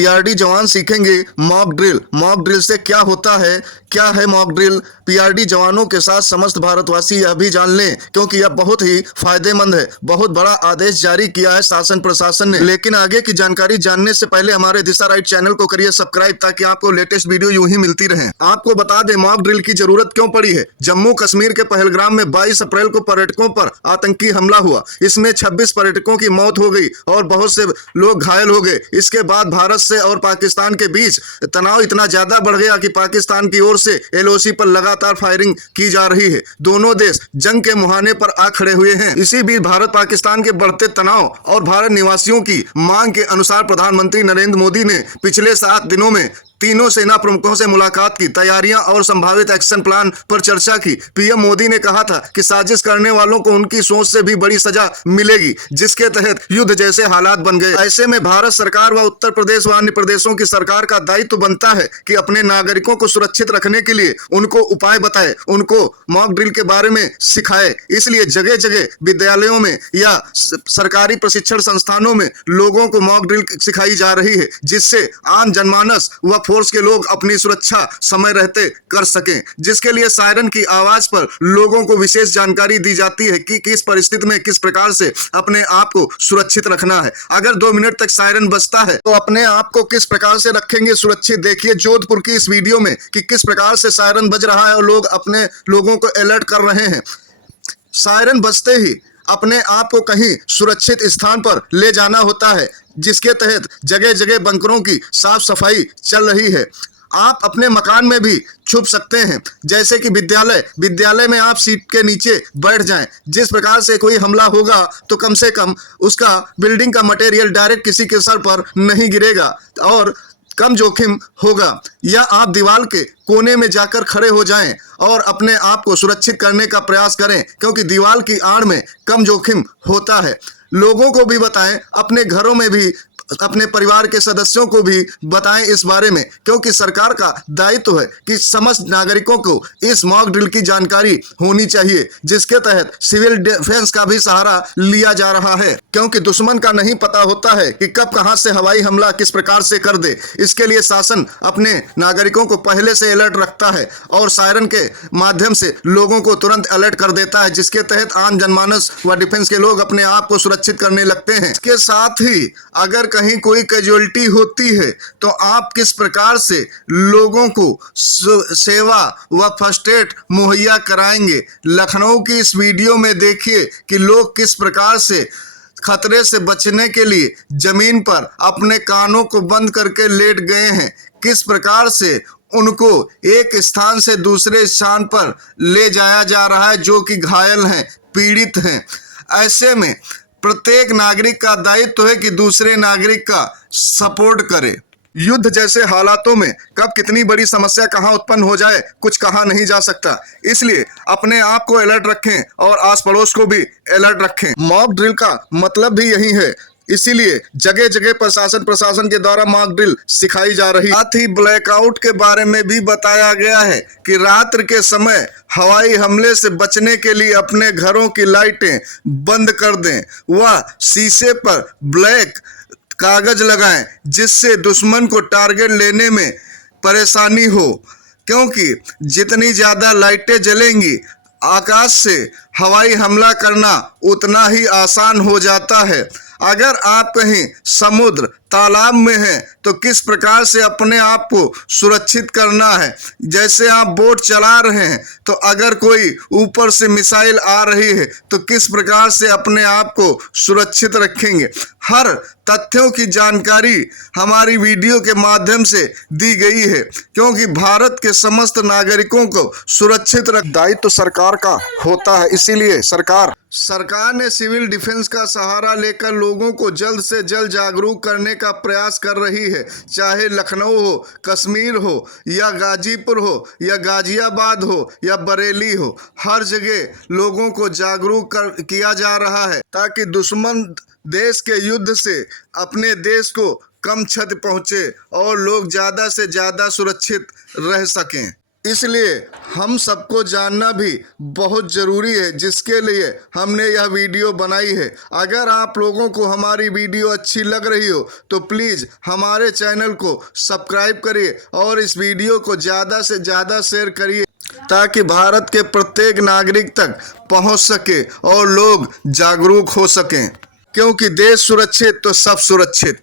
PRD जवान सीखेंगे mock drill. Mock drill से क्या होता है, क्या है मॉक ड्रिल? पीआरडी जवानों के साथ समस्त भारतवासी यह भी जान लें, क्योंकि यह बहुत ही फायदेमंद है। बहुत बड़ा आदेश जारी किया है शासन प्रशासन ने। लेकिन आगे की जानकारी जानने से पहले हमारे दिशा राइट चैनल को करिए सब्सक्राइब, ताकि आपको लेटेस्ट वीडियो यूं ही मिलती रहे। आपको बता दें मॉक ड्रिल की जरूरत क्यों पड़ी है। जम्मू कश्मीर के पहलगाम में 22 अप्रैल को पर्यटकों पर आतंकी हमला हुआ। इसमें 26 पर्यटकों की मौत हो गई और बहुत से लोग घायल हो गए। इसके बाद भारत से और पाकिस्तान के बीच तनाव इतना ज्यादा बढ़ गया कि पाकिस्तान की ओर से एलओसी पर लगातार फायरिंग की जा रही है। दोनों देश जंग के मुहाने पर आ खड़े हुए हैं। इसी बीच भारत पाकिस्तान के बढ़ते तनाव और भारत निवासियों की मांग के अनुसार प्रधानमंत्री नरेंद्र मोदी ने पिछले 7 दिनों में तीनों सेना प्रमुखों से मुलाकात की, तैयारियां और संभावित एक्शन प्लान पर चर्चा की। पीएम मोदी ने कहा था कि साजिश करने वालों को उनकी सोच से भी बड़ी सजा मिलेगी, जिसके तहत युद्ध जैसे हालात बन गए। ऐसे में भारत सरकार व उत्तर प्रदेश व अन्य प्रदेशों की सरकार का दायित्व बनता है कि अपने नागरिकों को सुरक्षित रखने के लिए उनको उपाय बताए, उनको मॉक ड्रिल के बारे में सिखाए। इसलिए जगह जगह विद्यालयों में या सरकारी प्रशिक्षण संस्थानों में लोगों को मॉक ड्रिल सिखाई जा रही है, जिससे आम जनमानस व फोर्स के लोग अपनी सुरक्षा समय रहते कर सकें। जिसके लिए सायरन की आवाज पर लोगों को विशेष जानकारी दी जाती है कि किस परिस्थिति में किस प्रकार से अपने आप को सुरक्षित रखना है। अगर 2 मिनट तक सायरन बजता है तो अपने आप को किस प्रकार से रखेंगे सुरक्षित। देखिए जोधपुर की इस वीडियो में कि किस प्रकार से सायरन बज रहा है और लोग अपने लोगों को अलर्ट कर रहे हैं। सायरन बजते ही अपने आप को कहीं सुरक्षित स्थान पर ले जाना होता है, जिसके तहत जगह जगह बंकरों की साफ सफाई चल रही है। आप अपने मकान में भी छुप सकते हैं, जैसे कि विद्यालय में आप सीट के नीचे बैठ जाएं। जिस प्रकार से कोई हमला होगा तो कम से कम उसका बिल्डिंग का मटेरियल डायरेक्ट किसी के सर पर नहीं गिरेगा और कम जोखिम होगा। या आप दीवार के कोने में जाकर खड़े हो जाएं और अपने आप को सुरक्षित करने का प्रयास करें, क्योंकि दीवार की आड़ में कम जोखिम होता है। लोगों को भी बताएं, अपने घरों में भी अपने परिवार के सदस्यों को भी बताएं इस बारे में, क्योंकि सरकार का दायित्व है कि समस्त नागरिकों को इस मॉक ड्रिल की जानकारी होनी चाहिए, जिसके तहत सिविल डिफेंस का भी सहारा लिया जा रहा है। क्योंकि दुश्मन का नहीं पता होता है कि कब कहां से हवाई हमला किस प्रकार से कर दे। इसके लिए शासन अपने नागरिकों को पहले से अलर्ट रखता है और सायरन के माध्यम से लोगों को तुरंत अलर्ट कर देता है, जिसके तहत आम जनमानस व डिफेंस के लोग अपने आप को सुरक्षित करने लगते हैं। इसके साथ ही अगर कहीं कोई कैजुअलिटी होती है तो आप किस प्रकार से लोगों को सेवा व फर्स्ट एड मुहैया कराएंगे। लखनऊ की इस वीडियो में देखिए कि लोग किस प्रकार से खतरे से बचने के लिए जमीन पर अपने कानों को बंद करके लेट गए हैं। किस प्रकार से उनको एक स्थान से दूसरे स्थान पर ले जाया जा रहा है, जो कि घायल हैं, पीड़ित हैं। ऐसे में प्रत्येक नागरिक का दायित्व है कि दूसरे नागरिक का सपोर्ट करे। युद्ध जैसे हालातों में कब कितनी बड़ी समस्या कहां उत्पन्न हो जाए कुछ कहा नहीं जा सकता। इसलिए अपने आप को अलर्ट रखें और आस पड़ोस को भी अलर्ट रखें। मॉक ड्रिल का मतलब भी यही है, इसीलिए जगह जगह प्रशासन के द्वारा मॉक ड्रिल सिखाई जा रही है। साथ ही ब्लैकआउट के बारे में भी बताया गया है कि रात्रि के समय हवाई हमले से बचने के लिए अपने घरों की लाइटें बंद कर दें व शीशे पर ब्लैक कागज लगाएं, जिससे दुश्मन को टारगेट लेने में परेशानी हो। क्योंकि जितनी ज्यादा लाइटें जलेंगी आकाश से हवाई हमला करना उतना ही आसान हो जाता है। अगर आप कहीं समुद्र तालाब में हैं तो किस प्रकार से अपने आप को सुरक्षित करना है। जैसे आप बोट चला रहे हैं तो अगर कोई ऊपर से मिसाइल आ रही है तो किस प्रकार से अपने आप को सुरक्षित रखेंगे। हर तथ्यों की जानकारी हमारी वीडियो के माध्यम से दी गई है, क्योंकि भारत के समस्त नागरिकों को सुरक्षित रख दायित्व सरकार का होता है। इसीलिए सरकार ने सिविल डिफेंस का सहारा लेकर लोगों को जल्द से जल्द जागरूक करने का प्रयास कर रही है। चाहे लखनऊ हो, कश्मीर हो या गाजीपुर हो या गाजियाबाद हो या बरेली हो, हर जगह लोगों को जागरूक किया जा रहा है, ताकि दुश्मन देश के युद्ध से अपने देश को कम क्षति पहुंचे और लोग ज़्यादा से ज़्यादा सुरक्षित रह सकें। इसलिए हम सबको जानना भी बहुत ज़रूरी है, जिसके लिए हमने यह वीडियो बनाई है। अगर आप लोगों को हमारी वीडियो अच्छी लग रही हो तो प्लीज़ हमारे चैनल को सब्सक्राइब करिए और इस वीडियो को ज़्यादा से ज़्यादा शेयर करिए, ताकि भारत के प्रत्येक नागरिक तक पहुंच सके और लोग जागरूक हो सकें। क्योंकि देश सुरक्षित तो सब सुरक्षित।